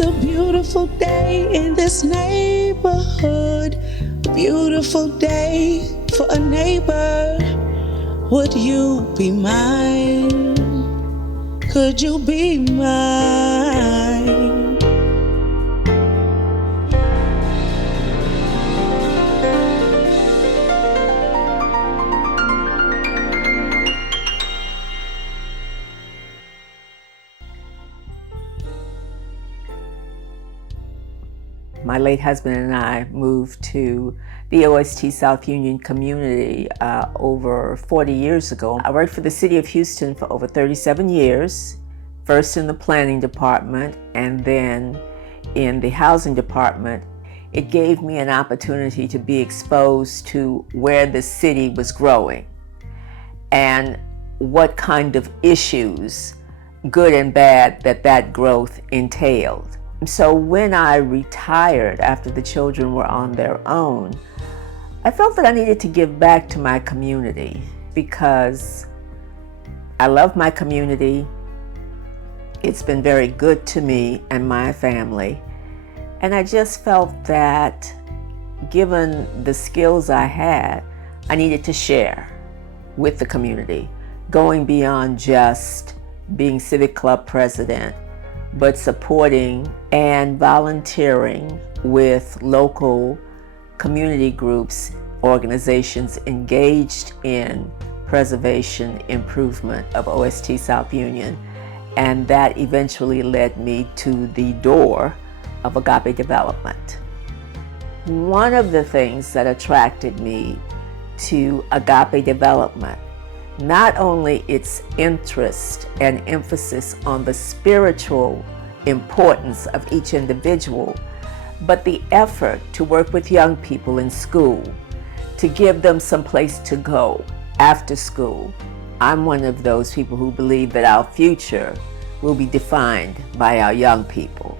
It's a beautiful day in this neighborhood. A beautiful day for a neighbor. Would you be mine? Could you be mine? My late husband and I moved to the OST South Union community over 40 years ago. I worked for the city of Houston for over 37 years, first in the planning department and then in the housing department. It gave me an opportunity to be exposed to where the city was growing and what kind of issues, good and bad, that growth entailed. So when I retired after the children were on their own, I felt that I needed to give back to my community because I love my community. It's been very good to me and my family. And I just felt that given the skills I had, I needed to share with the community, going beyond just being Civic Club President, but supporting and volunteering with local community groups, organizations engaged in preservation improvement of OST South Union. And that eventually led me to the door of Agape Development. One of the things that attracted me to Agape Development, not only its interest and emphasis on the spiritual importance of each individual, but the effort to work with young people in school, to give them some place to go after school. I'm one of those people who believe that our future will be defined by our young people.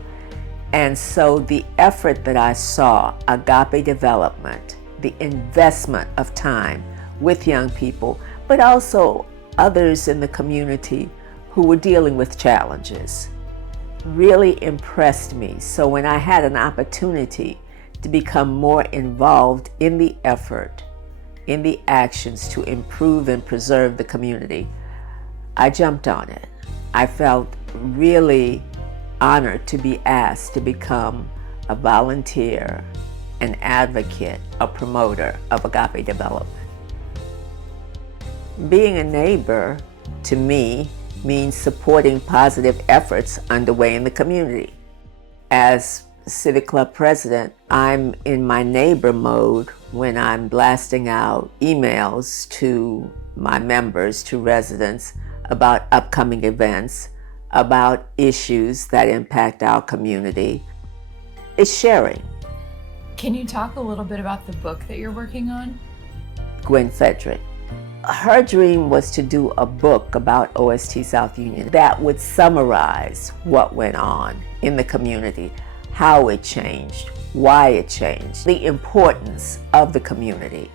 And so the effort that I saw, Agape Development, the investment of time with young people, but also others in the community who were dealing with challenges, really impressed me. So when I had an opportunity to become more involved in the effort, in the actions to improve and preserve the community, I jumped on it. I felt really honored to be asked to become a volunteer, an advocate, a promoter of Agape Development. Being a neighbor, to me, means supporting positive efforts underway in the community. As Civic Club President, I'm in my neighbor mode when I'm blasting out emails to my members, to residents, about upcoming events, about issues that impact our community. It's sharing. Can you talk a little bit about the book that you're working on? Gwen Frederick. Her dream was to do a book about OST South Union that would summarize what went on in the community, how it changed, why it changed, the importance of the community,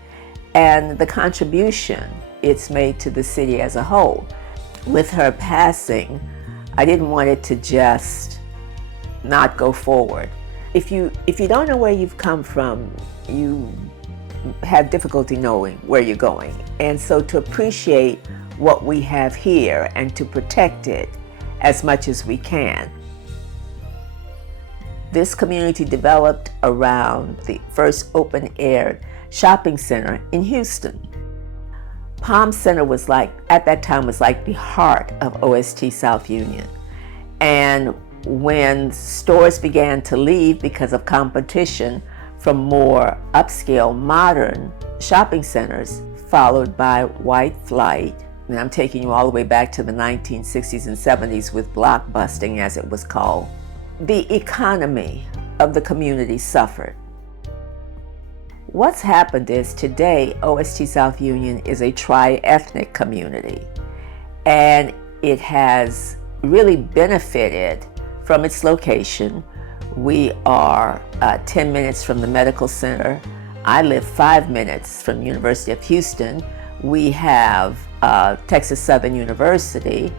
and the contribution it's made to the city as a whole. With her passing, I didn't want it to just not go forward. If you don't know where you've come from, you have difficulty knowing where you're going. And so to appreciate what we have here and to protect it as much as we can. This community developed around the first open-air shopping center in Houston. Palm Center was at that time, the heart of OST South Union. And when stores began to leave because of competition from more upscale, modern shopping centers, followed by white flight, and I'm taking you all the way back to the 1960s and 70s with blockbusting, as it was called, the economy of the community suffered. What's happened is today, OST South Union is a tri-ethnic community, and it has really benefited from its location. We are 10 minutes from the medical center. I live 5 minutes from University of Houston. We have Texas Southern University.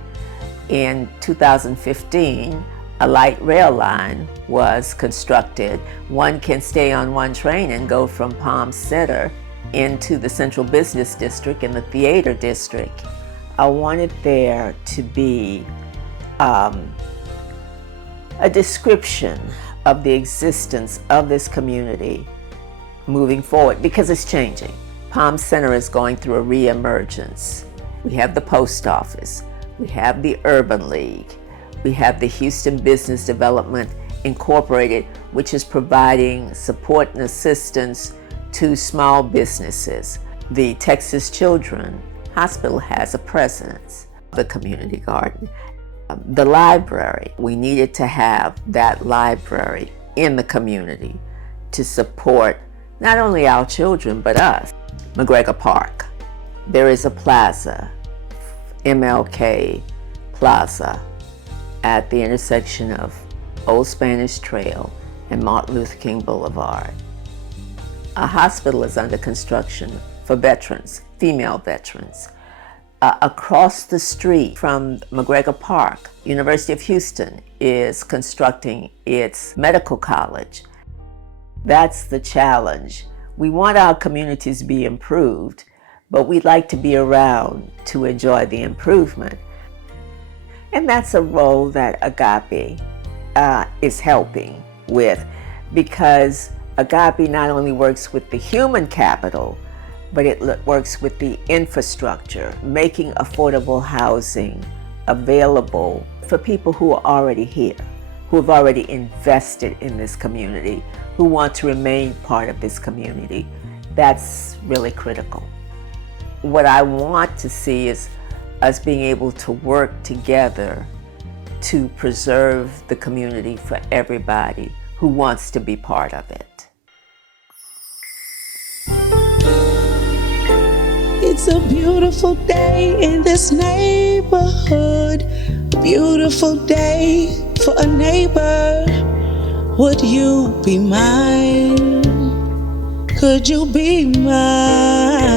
In 2015, A light rail line was constructed. One can stay on one train and go from Palm Center into the Central Business District and the Theater District. I wanted there to be a description of the existence of this community moving forward, because it's changing. Palm Center is going through a re-emergence. We have the post office, we have the Urban League, we have the Houston Business Development Incorporated, which is providing support and assistance to small businesses. The Texas Children's Hospital has a presence, the community garden. The library, we needed to have that library in the community to support not only our children, but us. McGregor Park, there is a plaza, MLK Plaza, at the intersection of Old Spanish Trail and Martin Luther King Boulevard. A hospital is under construction for veterans, female veterans. Across the street from McGregor Park, University of Houston is constructing its medical college. That's the challenge. We want our communities to be improved, but we'd like to be around to enjoy the improvement. And that's a role that Agape is helping with, because Agape not only works with the human capital, but it works with the infrastructure, making affordable housing available for people who are already here, who have already invested in this community, who want to remain part of this community. That's really critical. What I want to see is us being able to work together to preserve the community for everybody who wants to be part of it. It's a beautiful day in this neighborhood, beautiful day for a neighbor. Would you be mine? Could you be mine?